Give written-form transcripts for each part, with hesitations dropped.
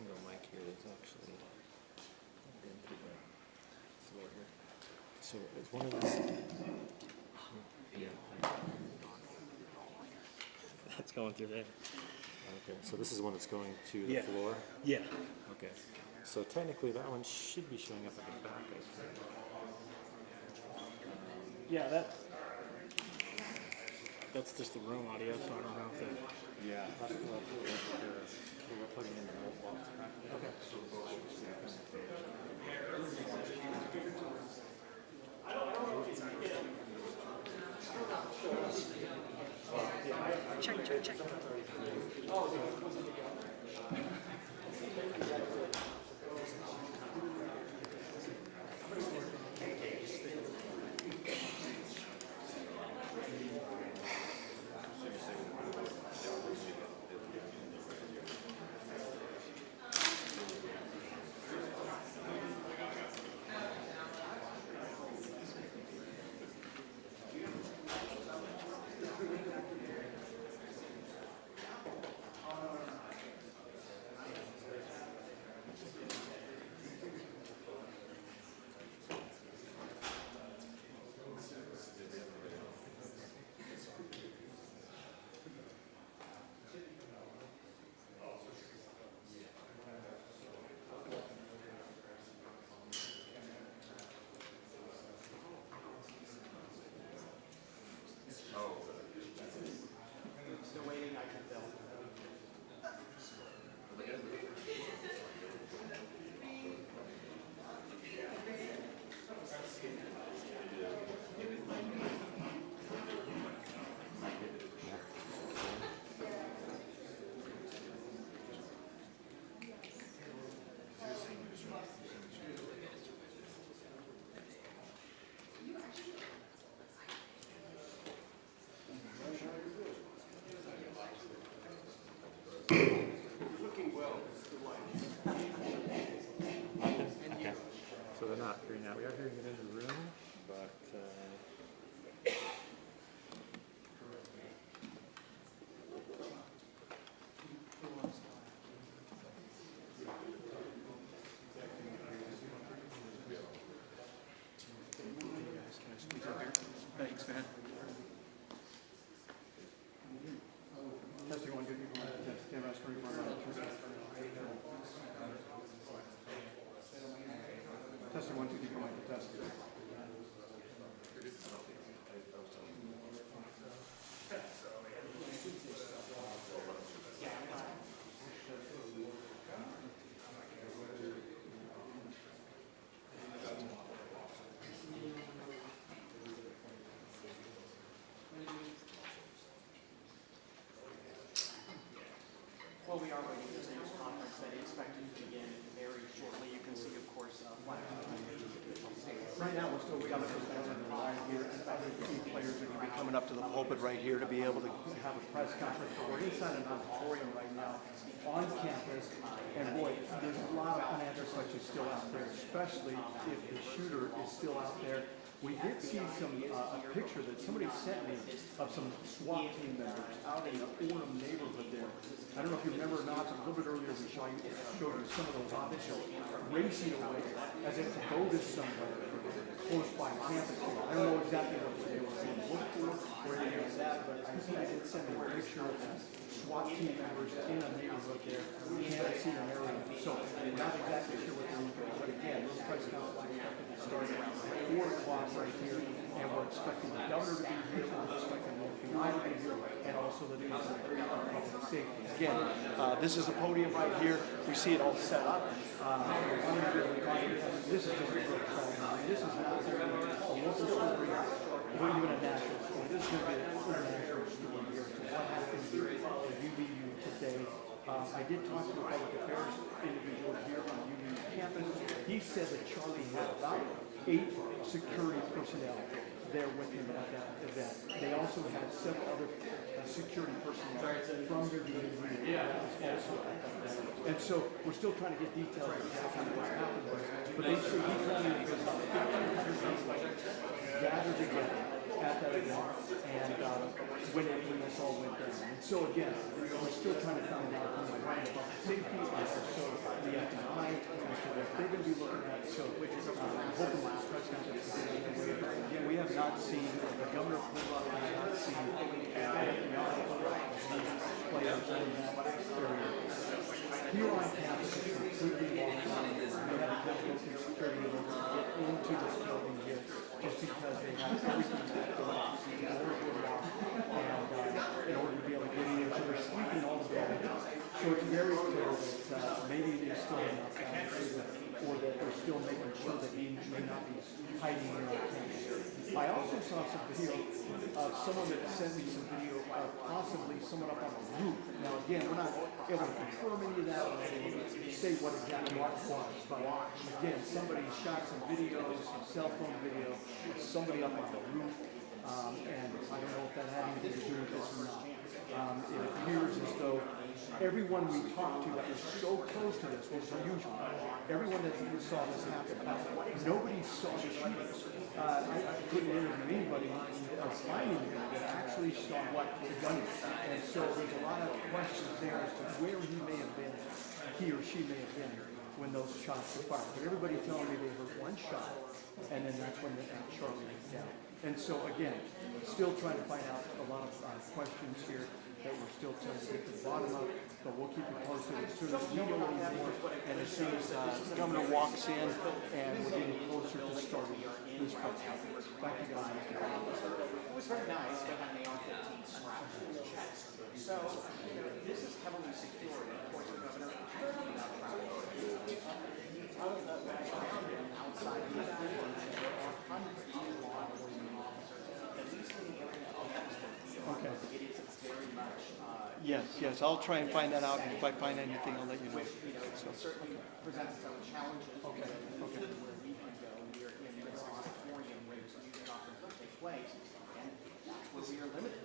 single mic here that's actually into the floor here. So it's one of those. Yeah. That's going through there. Okay, so this is the one that's going to the floor? Yeah. Okay. So technically that one should be showing up at the back, I think. Yeah, that's just the room audio, so I don't know if that... Yeah. We're plugging in the whole box. Okay. Check. So they're not hearing that. We are hearing it in the room, but Thanks, man. Testing 1, good. Camera screen. Testing 1, 2, come on, test. Well, we are waiting for the news conference that is expected to begin very shortly. You can see, of course, Right now, we're still waiting for the line here. Key players are going to be coming up to the pulpit right here to be able to have a press conference. We're inside an auditorium right now on campus, and boy, there's a lot of financial touches still out there, especially if the shooter is still out there. We did see a picture that somebody sent me of some SWAT team members out in the Orem neighborhood there. I don't know if you remember or not, but a little bit earlier we showed you some of those officials racing away as if to go to somewhere close by campus. I don't know exactly what they were being looked for or anything like that, but I think I did send me a picture of SWAT team members in a neighborhood there. We can't see an area, so we're not exactly sure what they're looking for. But again, those press conferences are starting around 4 o'clock right here, and we're expecting the governor to be here, we're expecting the FBI to be here, and also the news of public safety. Again, this is the podium right here. We see it all set up. This is just a great problem. This is not a local story, or even a national story. This is going to be an international story here. So what happened here at UVU today? I did talk to a public affairs individual here on UVU campus. He said that Charlie had about 8 security personnel there with him at that event. They also had several other security personnel from UVU also at that event. And so we're still trying to get details of exactly what's happened there. But they say he told me there's about 1,500 people gathered together at that event, and when this all went down. And So again, we're still trying to find out from the public safety and also the FBI as to what they're going to be looking at. So hoping my press conference is going to be away. Again, we have not seen the governor pull up. We have not seen FBI pull up players in that area. Here on campus, it's completely locked down. We have difficulty security in order to get into this building here, just because they have everything locked down. The doors were locked, and in order to be able to get in, so they're sweeping all the buildings. So it's very clear that maybe they still have not found it, or that they're still making sure that he may not be hiding here on campus. I also saw some video of someone that sent me some video of possibly someone up on the roof. Now again, we're not able to confirm any of that or say what exactly what was, but again, somebody shot some videos, some cell phone video, of somebody up on the roof, and I don't know if that had anything to do with this or not. It appears as though everyone we talked to that was so close to this was unusual. Everyone that saw this happen, nobody saw the shooting. I couldn't interview anybody finding him that actually saw what the gun is. And so there's a lot of questions there as to where he may have been, he or she may have been when those shots were fired. But everybody telling me they heard one shot, and then that's when Charlie went down. And so again, still trying to find out a lot of questions here that we're still trying to get to the bottom of, but we'll keep you posted as soon as we know any more, and as soon as the governor walks in, and we're getting closer to starting this process. Thank you guys. It was very nice, but on the R-15 scratch his chest. So, this is heavily secured. Of course, the governor around him outside of the door, there are hundreds of law enforcement officers, at least in the area of that. Okay. It is very much, Yes, I'll try and find that out, and if I find anything, I'll let you know. so certainly presents its own challenges. Okay. Where we can go, we are in this auditorium where this news conference will take place, and that's where we are limited.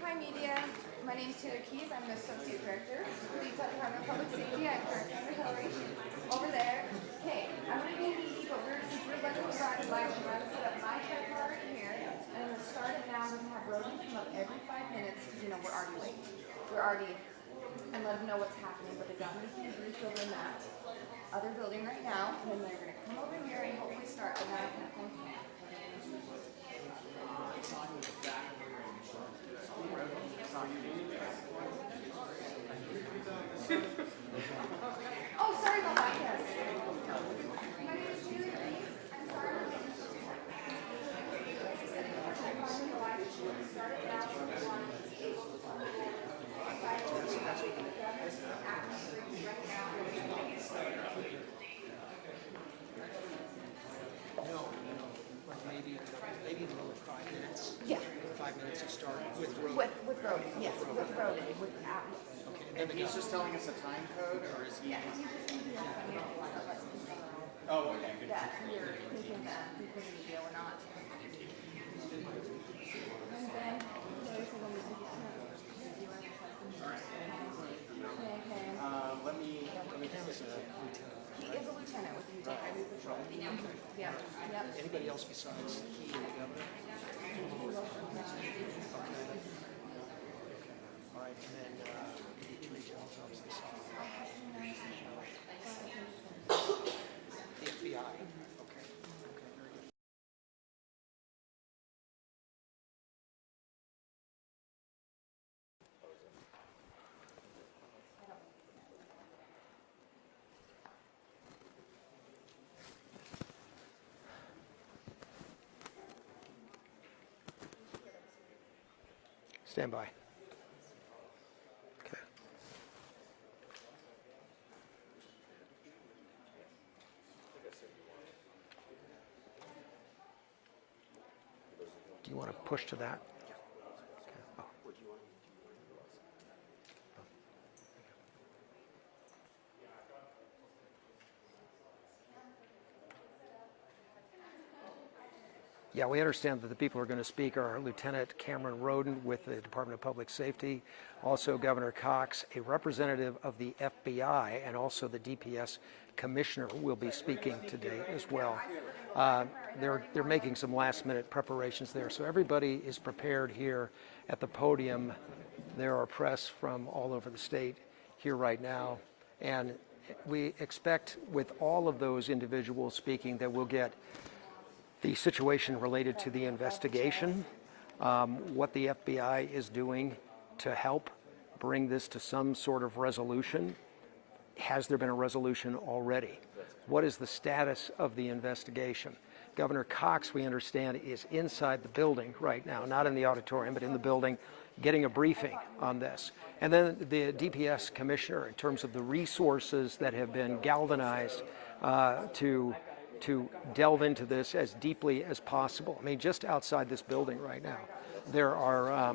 Hi media, my name is Taylor Keys. I'm the Associate Director for the Department of Public Safety. I'm currently under Hillary over there. Okay, I'm going to be meeting, but since we're letting the ride live, I'm going to set up my tripod here. And I'm going to start it now. We're going to have Rogan come up every 5 minutes because, we're already late. And let them know what's happening. But they've got meeting groups over in that other building right now. And then they're going to come over here and hopefully start the 9 o'clock. Oh, sorry about that, yes. My name is Julie Reese. I'm sorry. Started now Maybe another 5 minutes. Yeah. 5 minutes to start with road. With Roden, yes, with Roden, with And he's just telling us a time code, or is he? yeah. Oh, okay. Good. That you're thinking that because of the deal or not. And then there's a woman who Let me get this. he is a lieutenant with the Highway Patrol. Yeah. Yep. Anybody else besides he and the governor? All right, and then the Attorney General's office. The FBI. Okay. Very good. Stand by. Okay. Do you want to push to that? Okay. Oh. Yeah, we understand that the people who are going to speak are Lieutenant Cameron Roden with the Department of Public Safety, also Governor Cox, a representative of the FBI, and also the DPS Commissioner will be speaking today as well. They're making some last-minute preparations there, so everybody is prepared here at the podium. There are press from all over the state here right now, and we expect with all of those individuals speaking that we'll get the situation related to the investigation, what the FBI is doing to help bring this to some sort of resolution. Has there been a resolution already? What is the status of the investigation? Governor Cox, we understand, is inside the building right now, not in the auditorium, but in the building, getting a briefing on this. And then the DPS commissioner, in terms of the resources that have been galvanized to delve into this as deeply as possible. I mean, just outside this building right now, there are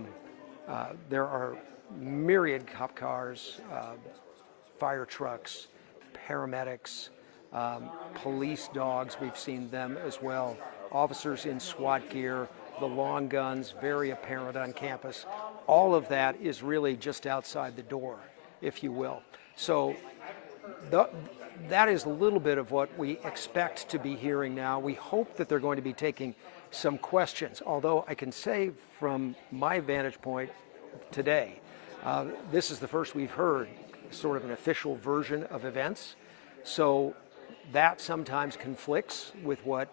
myriad cop cars, fire trucks, paramedics, police dogs. We've seen them as well. Officers in SWAT gear, the long guns, very apparent on campus. All of that is really just outside the door, if you will. So that is a little bit of what we expect to be hearing now. We hope that they're going to be taking some questions, although I can say from my vantage point today, this is the first we've heard sort of an official version of events. So that sometimes conflicts with what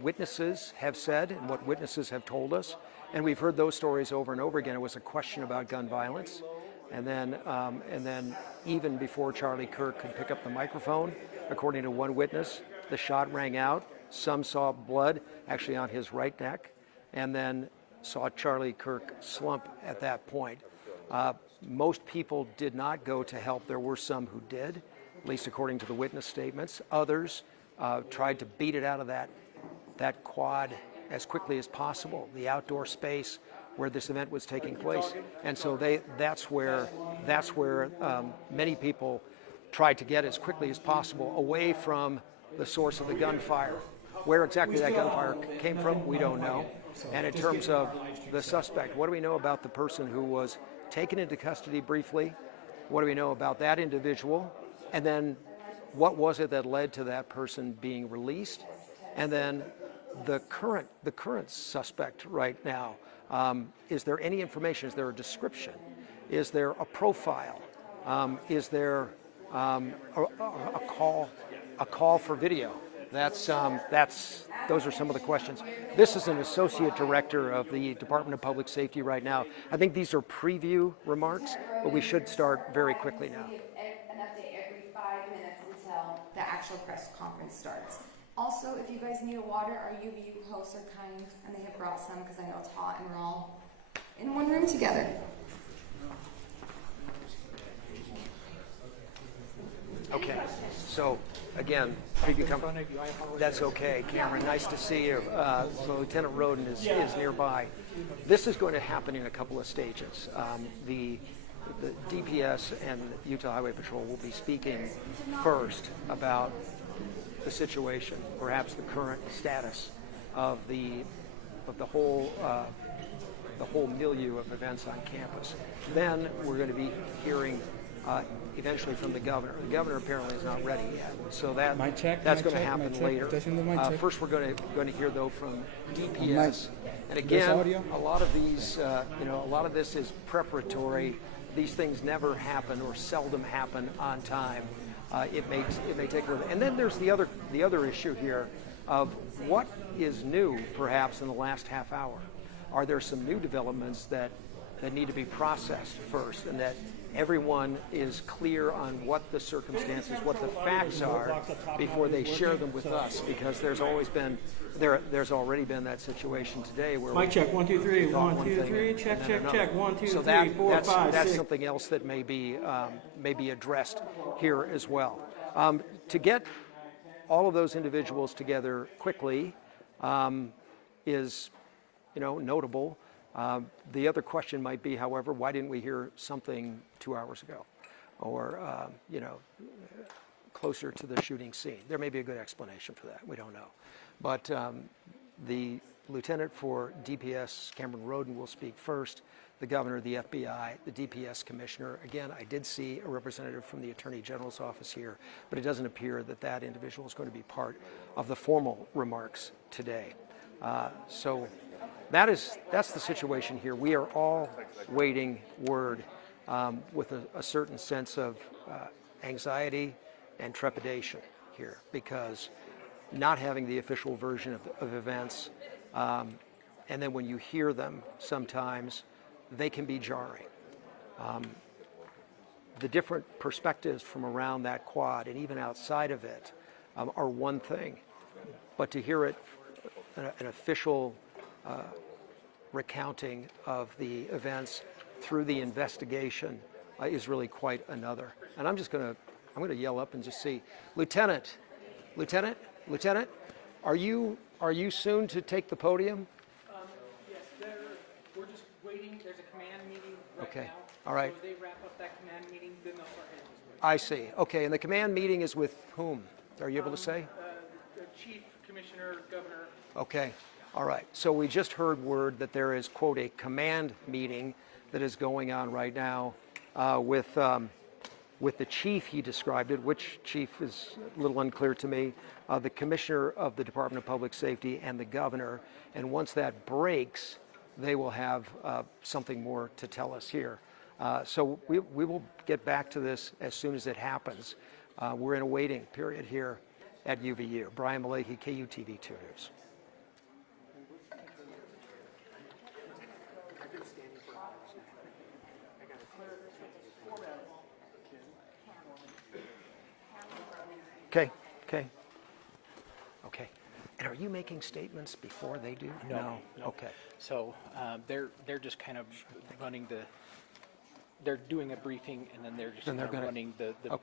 witnesses have said and what witnesses have told us. And we've heard those stories over and over again. It was a question about gun violence. And then even before Charlie Kirk could pick up the microphone, according to one witness, the shot rang out. Some saw blood actually on his right neck, and then saw Charlie Kirk slump at that point. Most people did not go to help. There were some who did, at least according to the witness statements. Others tried to beat it out of that quad as quickly as possible, the outdoor space where this event was taking place. And so that's where many people tried to get as quickly as possible away from the source of the gunfire. Where exactly that gunfire came from, we don't know. And in terms of the suspect, what do we know about the person who was taken into custody briefly? What do we know about that individual? And then what was it that led to that person being released? And then the current suspect right now, is there any information? Is there a description? Is there a profile? Is there a call for video? Those are some of the questions. This is an associate director of the Department of Public Safety right now. I think these are preview remarks, but we should start very quickly now. An update every 5 minutes until the actual press conference starts. Also, if you guys need water, our UVU hosts are kind, and they have brought some because I know it's hot and we're all in one room together. Okay, so again, preview that's okay, Cameron. Nice to see you. So Lieutenant Roden is nearby. This is going to happen in a couple of stages. The DPS and Utah Highway Patrol will be speaking first about the situation, perhaps the current status of the whole milieu of events on campus. Then we're going to be hearing eventually from the governor. The governor apparently is not ready yet, so that's going to happen later. First, we're going to hear though from DPS, and again, a lot of these, a lot of this is preparatory. These things never happen or seldom happen on time. It may take a little. And then there's the other issue here of what is new, perhaps in the last half hour. Are there some new developments that need to be processed first, and that everyone is clear on what the circumstances, what the facts are, before they share them with us? Because there's already been that situation today where Mic check, 1 2 3, 1 2 3, check, 1 2 3 4 5 that's 6. something else that may be addressed here as well. To get all of those individuals together quickly is notable. The other question might be, however, why didn't we hear something 2 hours ago, or closer to the shooting scene? There may be a good explanation for that. We don't know, but The lieutenant for DPS, Cameron Roden, will speak first. The governor, the FBI, the DPS commissioner. Again, I did see a representative from the Attorney General's office here, but it doesn't appear that that individual is going to be part of the formal remarks today. So that's the situation here. We are all waiting word with a certain sense of anxiety and trepidation here, because not having the official version of events, and then when you hear them sometimes, they can be jarring. The different perspectives from around that quad and even outside of it are one thing, but to hear it, an official recounting of the events through the investigation is really quite another. And I'm going to yell up and just see, Lieutenant, are you soon to take the podium? Yes, we're just waiting. There's a command meeting right now. All right. So they wrap up that command meeting, then they'll start heading this way. I see. Okay, and the command meeting is with whom? Are you able to say? The chief, commissioner, governor. Okay. All right. So we just heard word that there is, quote, a command meeting that is going on right now with the chief, he described it. Which chief is a little unclear to me. The commissioner of the Department of Public Safety and the governor. And once that breaks, they will have something more to tell us here. So we will get back to this as soon as it happens. We're in a waiting period here at UVU. Brian Malahi, KUTV 2 News. Okay. And are you making statements before they do? No. Okay. So they're just kind of running they're doing a briefing, and then they're just Then they're kind of gonna- running the Okay.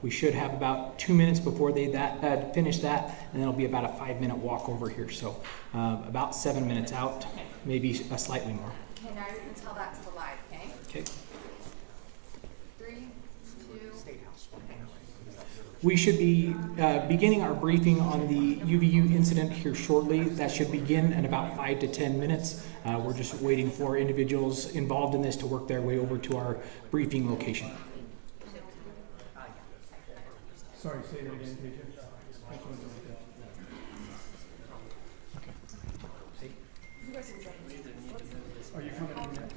We should have about 2 minutes before they finish that, and then it'll be about a 5-minute walk over here. So about 7 minutes out, maybe slightly more. Okay, now you can tell that to the live, okay? Okay. 3, 2. We should be beginning our briefing on the UVU incident here shortly. That should begin in about 5 to 10 minutes. We're just waiting for individuals involved in this to work their way over to our briefing location. Sorry, say that again, KJ. Are you coming in next?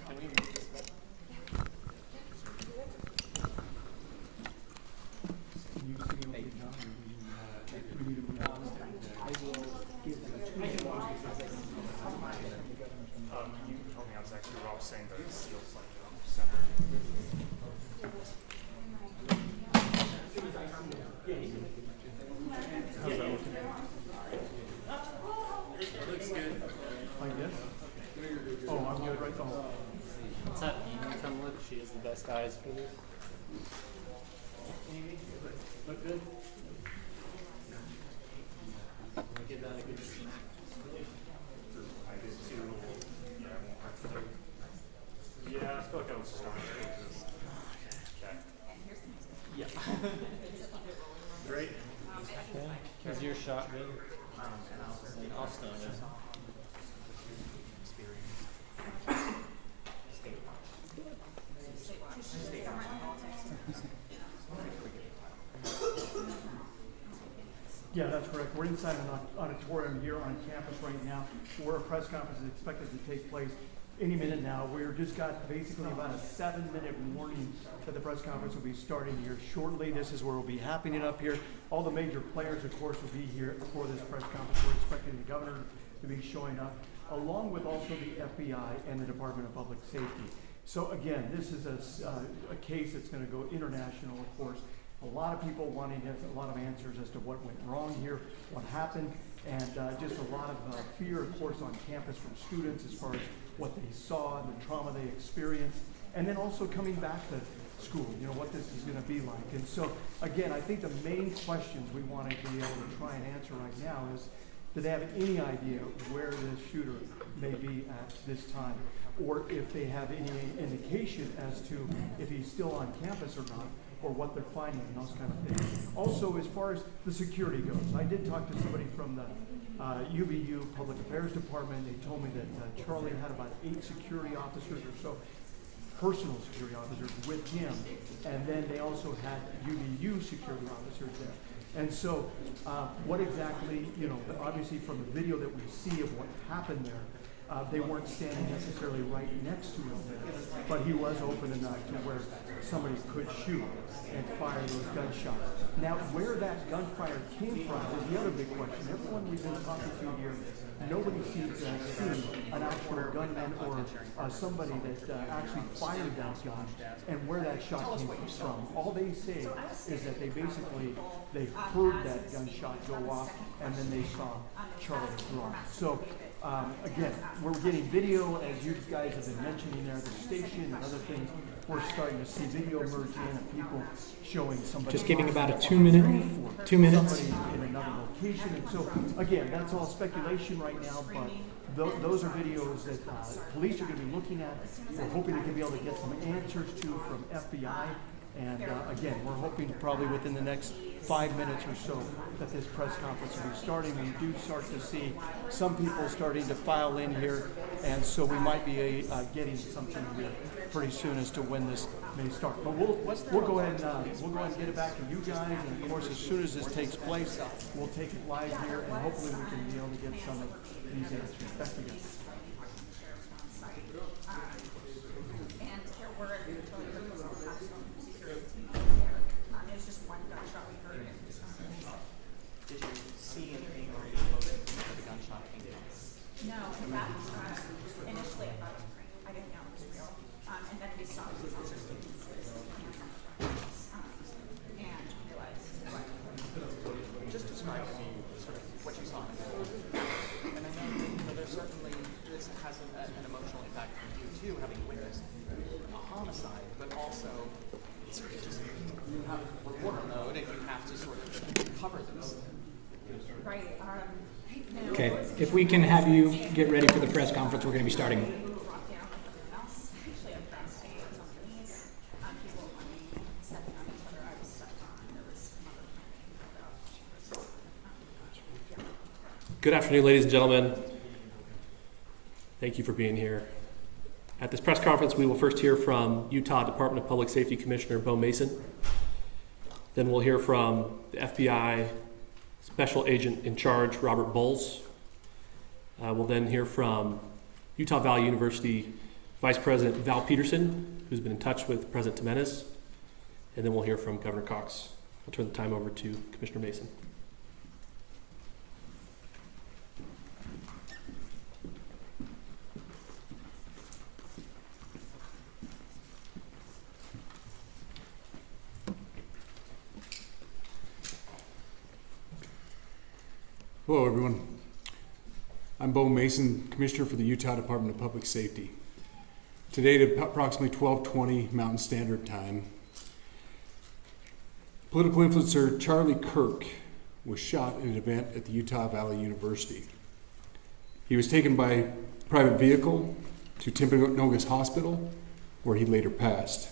skies, please. Look good? Give that a good snap. I did too. Yeah, I feel like I was starting. Okay. Yeah. Great. Is your shot good? I'll stand it. Yeah, that's correct. We're inside an auditorium here on campus right now where a press conference is expected to take place any minute now. We're just got basically about a 7-minute warning that the press conference will be starting here shortly. This is where we'll be happening up here. All the major players, of course, will be here for this press conference. We're expecting the governor to be showing up, along with also the FBI and the Department of Public Safety. So again, this is a case that's going to go international, of course. A lot of people wanting a lot of answers as to what went wrong here, what happened, and just a lot of fear, of course, on campus from students as far as what they saw, the trauma they experienced, and then also coming back to school, you know, what this is going to be like. And so, again, I think the main questions we want to be able to try and answer right now is, do they have any idea where this shooter may be at this time? Or if they have any indication as to if he's still on campus or not, or what they're finding and those kind of things. Also, as far as the security goes, I did talk to somebody from the UVU Public Affairs Department. They told me that Charlie had about 8 security officers or so, personal security officers with him, and then they also had UVU security officers there. And so, what exactly, you know, obviously from the video that we see of what happened there, they weren't standing necessarily right next to him there, but he was open enough to where somebody could shoot and fire those gunshots. Now, where that gunfire came from is the other big question. Everyone we've been talking to here, nobody seems to have seen an actual gunman or somebody that actually fired that gun and where that shot came from. All they say is that they heard that gunshot go off and then they saw Charlie throw. So again, we're getting video, as you guys have been mentioning there, the station and other things. We're starting to see video merge in of people showing somebody. Just giving about a 2 minutes. Somebody in another location. And so, again, that's all speculation right now, but those are videos that police are going to be looking at. We're hoping to be able to get some answers to from FBI. And again, we're hoping probably within the next 5 minutes or so that this press conference will be starting. We do start to see some people starting to file in here, and so we might be getting something here pretty soon as to when this may start. But we'll go ahead and get it back to you guys, and of course, as soon as this takes place, we'll take it live here, and hopefully we can be able to get some of these answers. Back to you guys. Okay, if we can have you get ready for the press conference, we're going to be starting. Good afternoon, ladies and gentlemen. Thank you for being here. At this press conference, we will first hear from Utah Department of Public Safety Commissioner Bo Mason. Then we'll hear from the FBI Special Agent in Charge, Robert Bowles. We'll then hear from Utah Valley University Vice President Val Peterson, who's been in touch with President Jimenez. And then we'll hear from Governor Cox. I'll turn the time over to Commissioner Mason. Hello, everyone. I'm Bo Mason, Commissioner for the Utah Department of Public Safety. Today at approximately 12:20 Mountain Standard Time, political influencer Charlie Kirk was shot in an event at the Utah Valley University. He was taken by private vehicle to Timpanogos Hospital, where he later passed.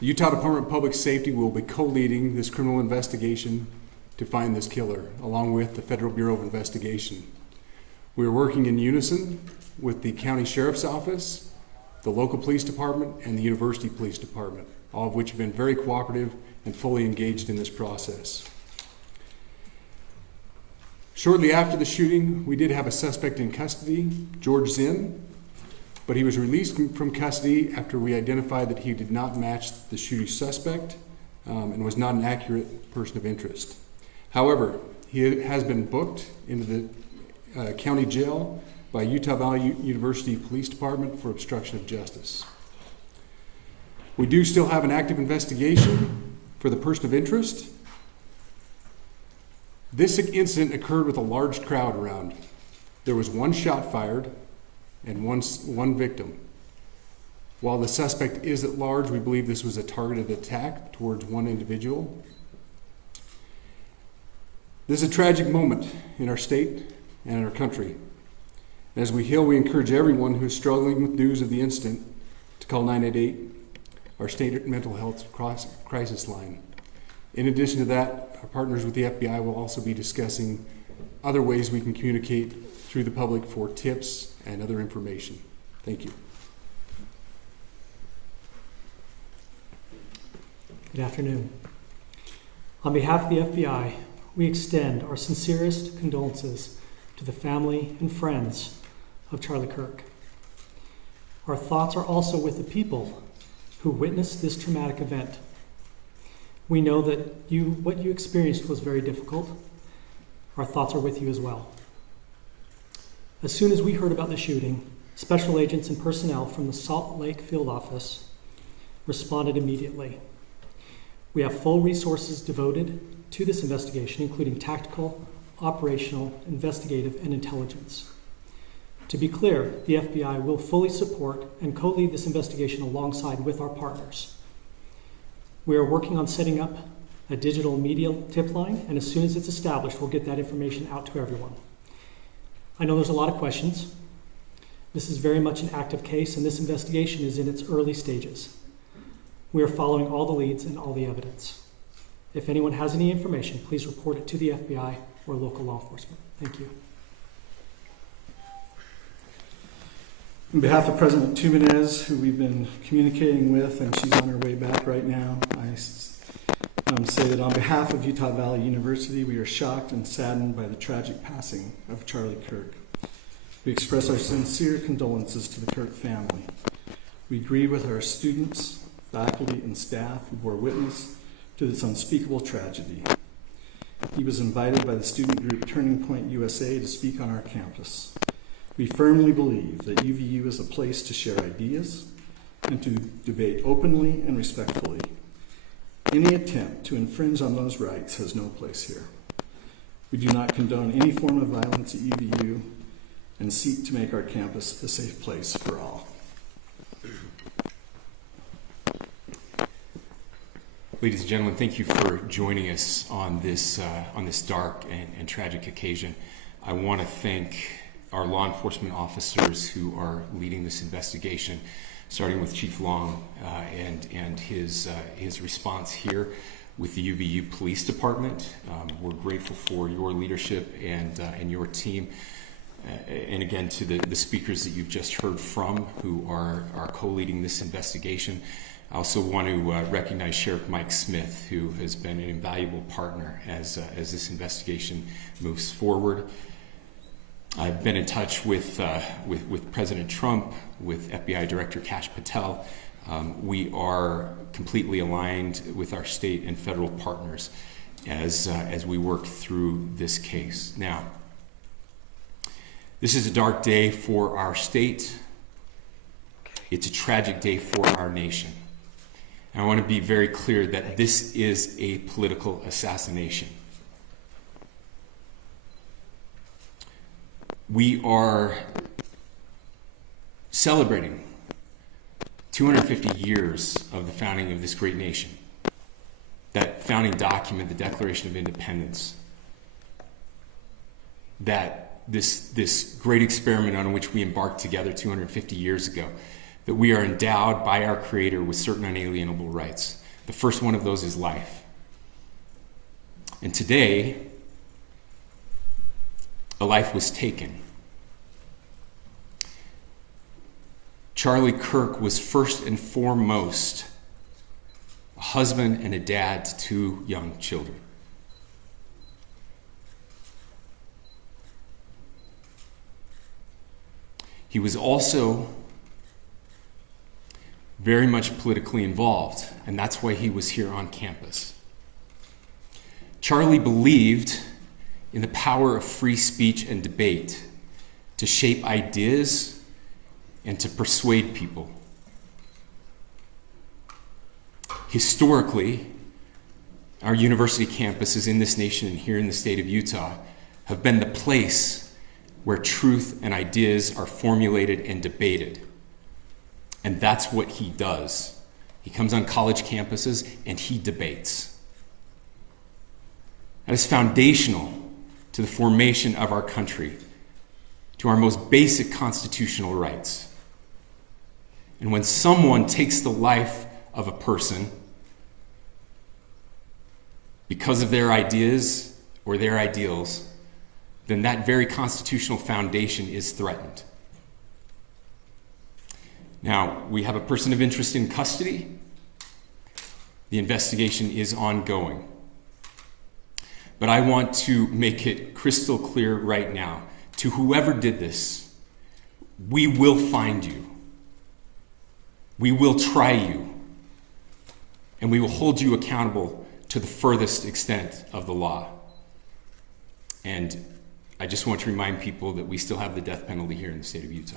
The Utah Department of Public Safety will be co-leading this criminal investigation to find this killer, along with the Federal Bureau of Investigation. We are working in unison with the County Sheriff's Office, the local police department, and the University Police Department, all of which have been very cooperative and fully engaged in this process. Shortly after the shooting, we did have a suspect in custody, George Zinn, but he was released from custody after we identified that he did not match the shooting suspect and was not an accurate person of interest. However, he has been booked into the county jail by Utah Valley University Police Department for obstruction of justice. We do still have an active investigation for the person of interest. This incident occurred with a large crowd around. There was one shot fired and one victim. While the suspect is at large, we believe this was a targeted attack towards one individual. This is a tragic moment in our state and in our country. As we heal, we encourage everyone who is struggling with news of the incident to call 988, our state mental health crisis line. In addition to that, our partners with the FBI will also be discussing other ways we can communicate through the public for tips and other information. Thank you. Good afternoon. On behalf of the FBI, we extend our sincerest condolences to the family and friends of Charlie Kirk. Our thoughts are also with the people who witnessed this traumatic event. We know that what you experienced was very difficult. Our thoughts are with you as well. As soon as we heard about the shooting, special agents and personnel from the Salt Lake field office responded immediately. We have full resources devoted to this investigation, including tactical, operational, investigative, and intelligence. To be clear, the FBI will fully support and co-lead this investigation alongside with our partners. We are working on setting up a digital media tip line, and as soon as it's established, we'll get that information out to everyone. I know there's a lot of questions. This is very much an active case, and this investigation is in its early stages. We are following all the leads and all the evidence. If anyone has any information, please report it to the FBI or local law enforcement. Thank you. On behalf of President Tumenez, who we've been communicating with, and she's on her way back right now, I say that on behalf of Utah Valley University, we are shocked and saddened by the tragic passing of Charlie Kirk. We express our sincere condolences to the Kirk family. We grieve with our students, faculty, and staff who bore witness to this unspeakable tragedy. He was invited by the student group Turning Point USA to speak on our campus. We firmly believe that UVU is a place to share ideas and to debate openly and respectfully. Any attempt to infringe on those rights has no place here. We do not condone any form of violence at UVU and seek to make our campus a safe place for all. Ladies and gentlemen, thank you for joining us on this dark and tragic occasion. I want to thank our law enforcement officers who are leading this investigation, starting with Chief Long and his response here with the UVU Police Department. We're grateful for your leadership and your team. And again, to the speakers that you've just heard from who are co-leading this investigation. I also want to recognize Sheriff Mike Smith, who has been an invaluable partner as this investigation moves forward. I've been in touch with President Trump, with FBI Director Kash Patel. We are completely aligned with our state and federal partners as we work through this case. Now, this is a dark day for our state. It's a tragic day for our nation. And I want to be very clear that this is a political assassination. We are celebrating 250 years of the founding of this great nation. That founding document, the Declaration of Independence, that this great experiment on which we embarked together 250 years ago, that we are endowed by our Creator with certain unalienable rights. The first one of those is life. And today, a life was taken. Charlie Kirk was first and foremost a husband and a dad to 2 young children. He was also very much politically involved, and that's why he was here on campus. Charlie believed in the power of free speech and debate to shape ideas and to persuade people. Historically, our university campuses in this nation and here in the state of Utah have been the place where truth and ideas are formulated and debated. And that's what he does. He comes on college campuses and he debates. That is foundational to the formation of our country, to our most basic constitutional rights. And when someone takes the life of a person because of their ideas or their ideals, then that very constitutional foundation is threatened. Now, we have a person of interest in custody. The investigation is ongoing. But I want to make it crystal clear right now, to whoever did this, we will find you. We will try you. And we will hold you accountable to the furthest extent of the law. And I just want to remind people that we still have the death penalty here in the state of Utah.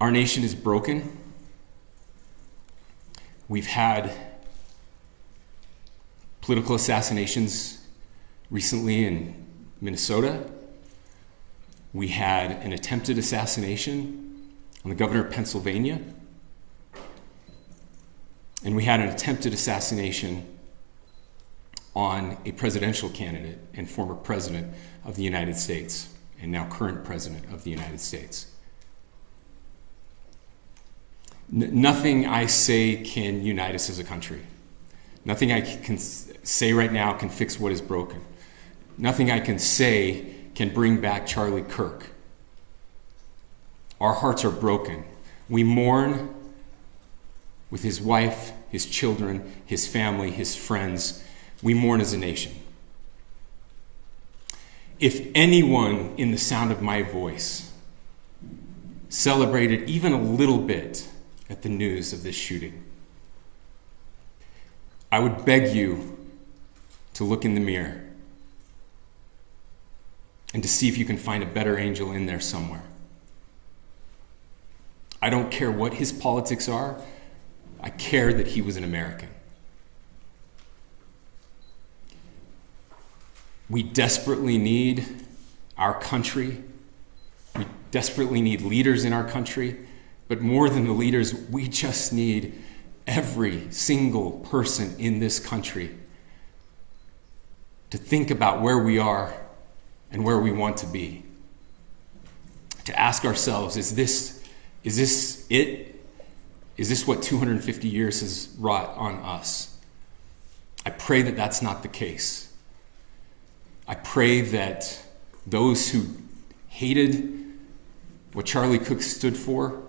Our nation is broken. We've had political assassinations recently in Minnesota. We had an attempted assassination on the governor of Pennsylvania. And we had an attempted assassination on a presidential candidate and former president of the United States, and now current president of the United States. Nothing I say can unite us as a country. Nothing I can say right now can fix what is broken. Nothing I can say can bring back Charlie Kirk. Our hearts are broken. We mourn with his wife, his children, his family, his friends. We mourn as a nation. If anyone in the sound of my voice celebrated even a little bit at the news of this shooting, I would beg you to look in the mirror and to see if you can find a better angel in there somewhere. I don't care what his politics are. I care that he was an American. We desperately need our country. We desperately need leaders in our country. But more than the leaders, we just need every single person in this country to think about where we are and where we want to be. To ask ourselves, is this it? Is this what 250 years has wrought on us? I pray that that's not the case. I pray that those who hated what Charlie Kirk stood for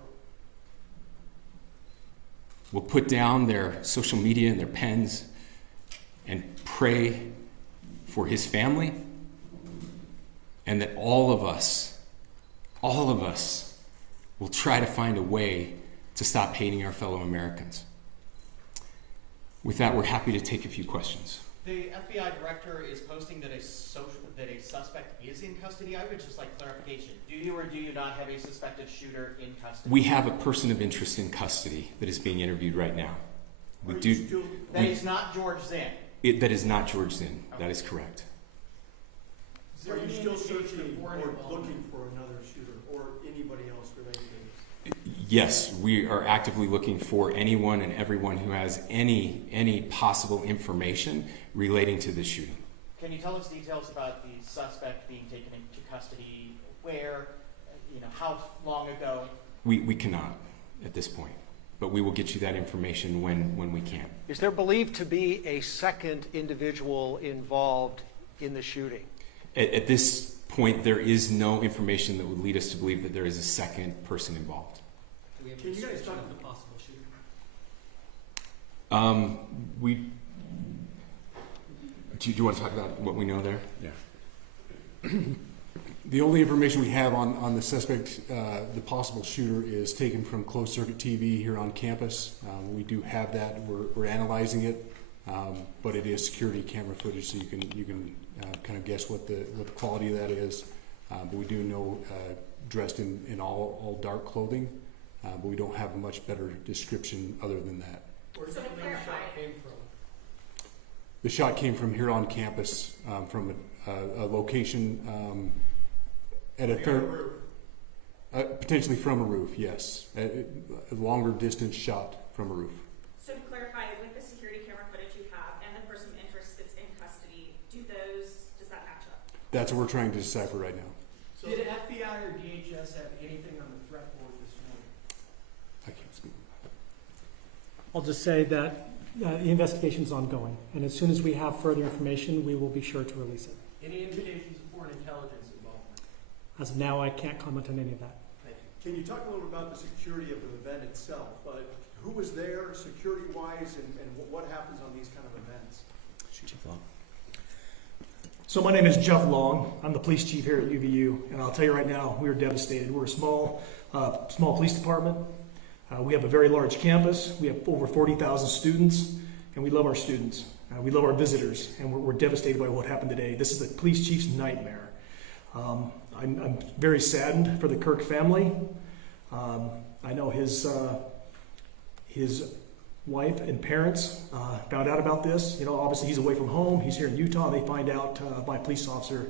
will put down their social media and their pens and pray for his family, and that all of us will try to find a way to stop hating our fellow Americans. With that, we're happy to take a few questions. The FBI director is posting that a suspect is in custody. I would just like clarification. Do you or do you not have a suspected shooter in custody? We have a person of interest in custody that is being interviewed right now. That is not George Zinn. That is not George Zinn. That is correct. Are you still searching or looking for another shooter or anybody else related to this? Yes, we are actively looking for anyone and everyone who has any possible information relating to this shooting. Can you tell us details about the suspect being taken into custody? Where, how long ago? We cannot at this point, but we will get you that information when we can. Is there believed to be a second individual involved in the shooting? At this point, there is no information that would lead us to believe that there is a second person involved. Can you guys talk about the possible shooting? Do you want to talk about what we know there? Yeah. The only information we have on the suspect, the possible shooter, is taken from closed circuit TV here on campus. We do have that. We're analyzing it, but it is security camera footage, so you can kind of guess what the quality of that is. But we do know dressed in all dark clothing, but we don't have a much better description other than that. Where do you think the shot came from? The shot came from here on campus, from a location at a third, potentially from a roof. Yes, a longer distance shot from a roof. So to clarify, with the security camera footage you have and the person of interest that's in custody, does that match up? That's what we're trying to decipher right now. So did FBI or DHS have anything on the threat board this morning? I can't speak. I'll just say that the investigation's ongoing, and as soon as we have further information, we will be sure to release it. Any indications of foreign intelligence involvement? As of now, I can't comment on any of that. Thank you. Can you talk a little about the security of the event itself? Who was there security-wise, and what happens on these kind of events? So my name is Jeff Long. I'm the police chief here at UVU, and I'll tell you right now, we are devastated. We're a small police department. We have a very large campus. We have over 40,000 students, and we love our students. We love our visitors, and we're devastated by what happened today. This is the police chief's nightmare. I'm very saddened for the Kirk family. I know his wife and parents found out about this. Obviously he's away from home. He's here in Utah. They find out by a police officer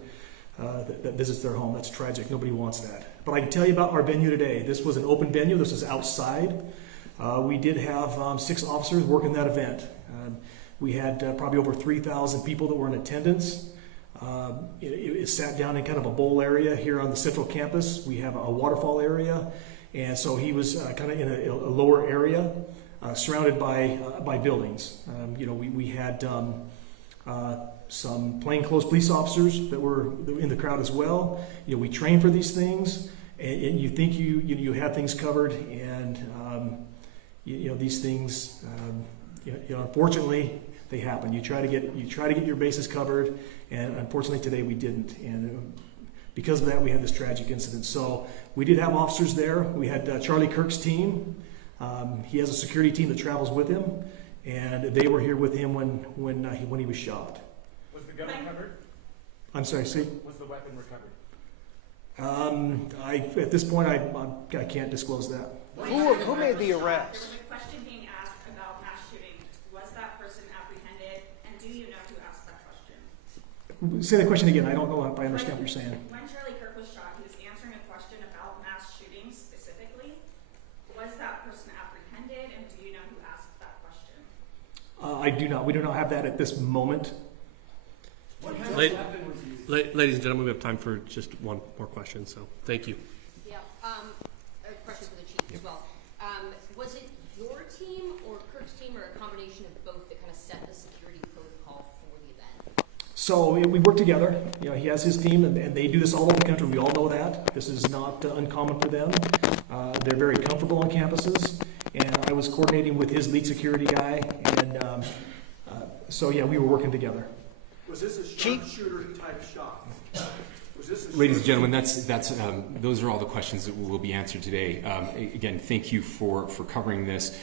that visits their home. That's tragic. Nobody wants that. But I can tell you about our venue today. This was an open venue. This was outside. We did have 6 officers working that event. We had probably over 3,000 people that were in attendance. It sat down in kind of a bowl area here on the central campus. We have a waterfall area. And so he was kind of in a lower area, surrounded by buildings. We had some plainclothes police officers that were in the crowd as well. We train for these things, and you think you have things covered, and these things, unfortunately, they happen. You try to get your bases covered, and unfortunately today we didn't. And because of that, we had this tragic incident. So we did have officers there. We had Charlie Kirk's team. He has a security team that travels with him, and they were here with him when he was shot. Was the gun recovered? I'm sorry, see? Was the weapon recovered? At this point, I can't disclose that. Who made the arrest? There was a question being asked about mass shooting. Was that person apprehended, and do you know who asked that question? Say the question again. I don't know if I understand what you're saying. When Charlie Kirk was shot, he was answering a question about mass shootings specifically. Was that person apprehended, and do you know who asked that question? I do not. We do not have that at this moment. Ladies and gentlemen, we have time for just one more question, so thank you. Yeah, a question for the chief as well. Was it your team or Kirk's team, or a combination of both, that kind of set the security protocol for the event? So we work together. He has his team, and they do this all over the country. We all know that. This is not uncommon for them. They're very comfortable on campuses, and I was coordinating with his lead security guy, and so yeah, we were working together. Was this a sharpshooter type shot? Ladies and gentlemen, those are all the questions that will be answered today. Again, thank you for covering this.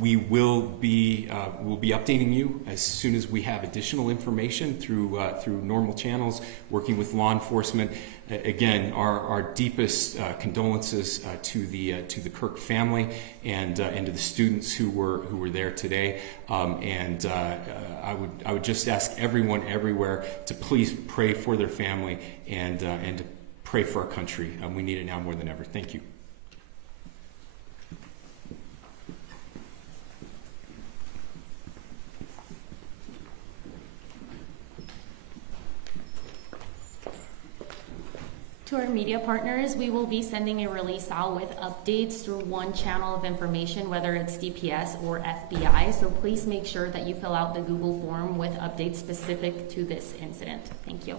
We will be updating you as soon as we have additional information through normal channels, working with law enforcement. Again, our deepest condolences to the Kirk family and to the students who were there today. I would just ask everyone everywhere to please pray for their family and to pray for our country. We need it now more than ever. Thank you. To our media partners, we will be sending a release out with updates through one channel of information, whether it's DPS or FBI. So please make sure that you fill out the Google form with updates specific to this incident. Thank you.